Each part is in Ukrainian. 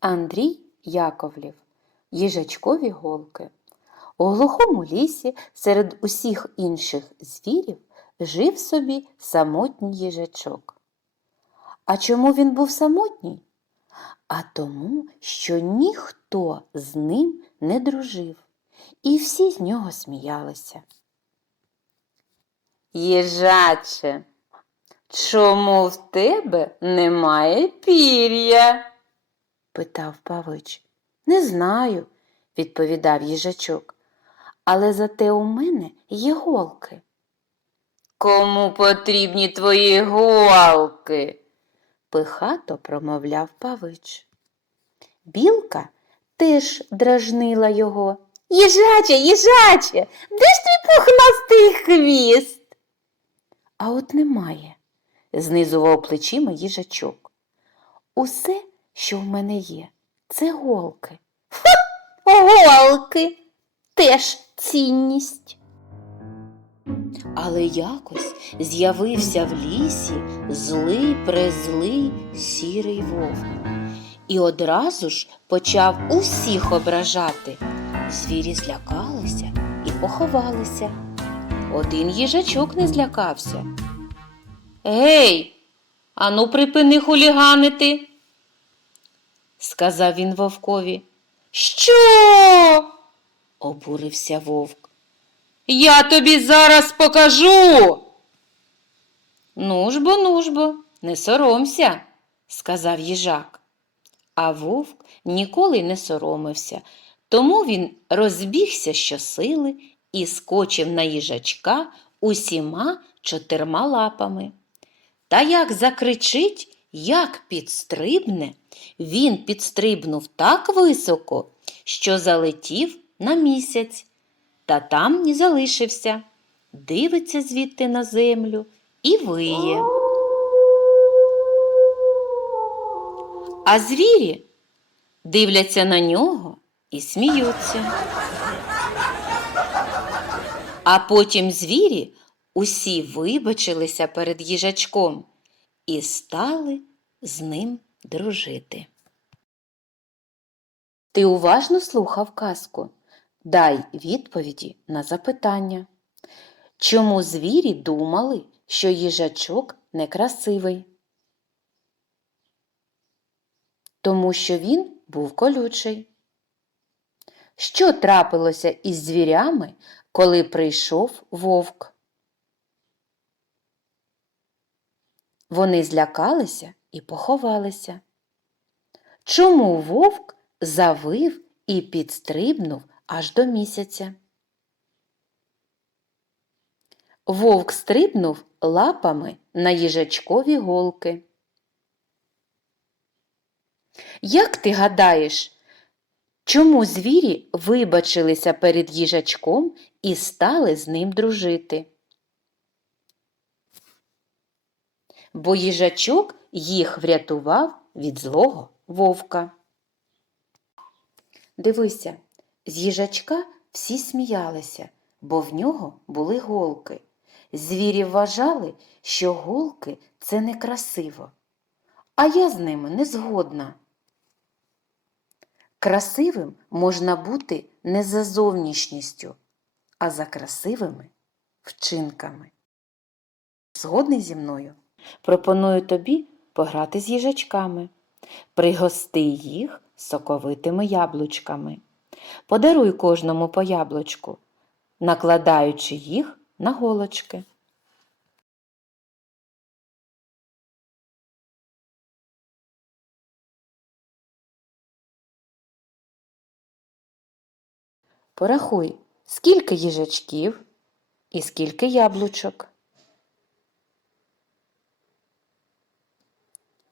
Андрій Яковлів Їжачкові голки. У глухому лісі серед усіх інших звірів жив собі самотній їжачок. А чому він був самотній? А тому, що ніхто з ним не дружив, і всі з нього сміялися. Їжаче, чому в тебе немає пір'я? Питав павич. Не знаю, відповідав їжачок, але зате у мене є голки. Кому потрібні твої голки? пихато промовляв павич. Білка теж дражнила його. Їжаче, їжаче, де ж твій пухнастий хвіст? А от немає, знизував плечима їжачок. Усе, що в мене є, це голки. Голки теж цінність. Але якось з'явився в лісі злий презлий сірий вовк і одразу ж почав усіх ображати. Звірі злякалися і поховалися. Один їжачок не злякався. Гей, ану припини хуліганити, сказав він вовкові. Що? обурився вовк. Я тобі зараз покажу. Ну ж бо, ну ж бо, не соромся, сказав їжак. А вовк ніколи не соромився, тому він розбігся щосили і скочив на їжачка усіма чотирма лапами. Та як закричить, як підстрибне, він підстрибнув так високо, що залетів на місяць, та там не залишився, дивиться звідти на землю і виє. А звірі дивляться на нього і сміються. А потім звірі усі вибачилися перед їжачком і стали з ним дружити. Ти уважно слухав казку. Дай відповіді на запитання. Чому звірі думали, що їжачок некрасивий? Тому що він був колючий. Що трапилося із звірями, коли прийшов вовк? Вони злякалися і поховалися. Чому вовк завив і підстрибнув аж до місяця? Вовк стрибнув лапами на їжачкові голки. Як ти гадаєш, чому звірі вибачилися перед їжачком і стали з ним дружити? Бо їжачок їх врятував від злого вовка. Дивися, з їжачка всі сміялися, бо в нього були голки. Звірі вважали, що голки це некрасиво, а я з ними не згодна. Красивим можна бути не за зовнішністю, а за красивими вчинками. Згодний зі мною? Пропоную тобі пограти з їжачками. Пригости їх соковитими яблучками. Подаруй кожному по яблучку, накладаючи їх на голочки. Порахуй, скільки їжачків і скільки яблучок.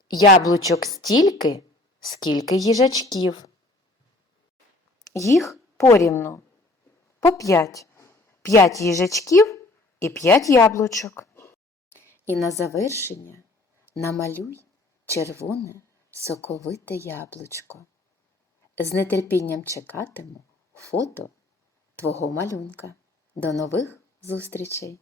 Яблучок стільки, скільки їжачків. Їх порівну. По п'ять. П'ять їжачків і п'ять яблучок. І на завершення намалюй червоне соковите яблучко. З нетерпінням чекатиму фото твого малюнка. До нових зустрічей!